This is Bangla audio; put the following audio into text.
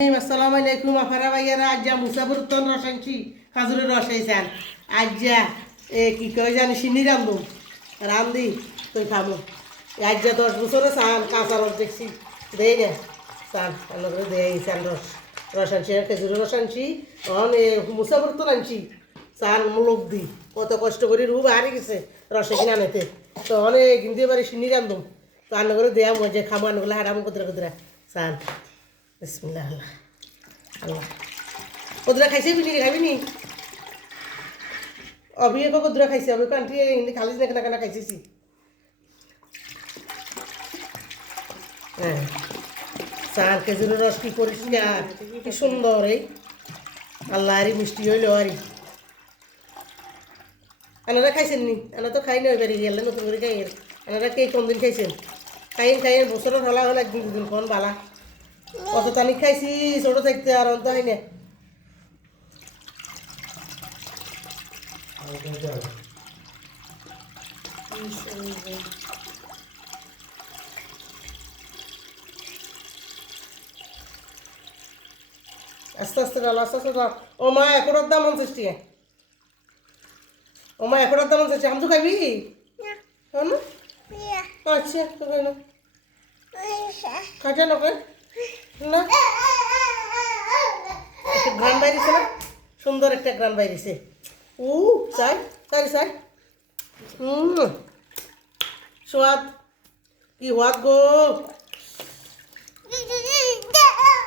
আসসালামু আলাইকুম আফারা ভাইয়ারা আজ যা মুসাফির উত্তন রস আনছি খাজুরের রস আইসান আজ যা কি কয় জানি সিন্নি রান্ধু রান্ধি তুই খামো আজ যা 10 বছরে চান কাঁচা রস দেখছি দেই না চান ভালো করে দেয় চান রস রস আনছি খেজুরের রস আনছি তখন মুসাফির উত্তন আনছি চান মুলক দি কত কষ্ট করে রু বাহারে গেছে রসে কিনে আনেতে তখন কিন্তু এবারে সিন্নি রান্ধুম তো আন্ন করে দেয়া মজা খামো আনগুলো হারাম কুদরা কুদরা চান বিসমিল্লাহ আল্লাহ কদুরা খাইছে বিনি খাবি নি অভিয়ে কদুরা খাইছে অভিয়ে আন্টি খালি না কেনা কেনা খাইছি হ্যাঁ চার খেজুরের রস কি করিস কি সুন্দর এই আল্লাহ আরি মিষ্টি হইল আরি এনারা খাইছেন নি এনা তো খাই না এবারে গেলে নতুন করে খাই এনারা কে কোন দিন খাইছেন খাইন বছরের হলা হলে একদিন দুদিন কোন বালা কত তানি খাইছি ছোট থাকতে আর অন্ত হয় না আস্তে আস্তে ডাল আস্তে আস্তে ডাল ও মা একটার দাম 50 টাকা ও মা একটার দাম 50 টাকা আমি তো খাবি না আচ্ছা তো খাই না খাটা না না একটা গ্রান বাইরেছে না সুন্দর একটা গ্রান বাইরেছে চাই তারি চাই স্বাদ কি হাত গো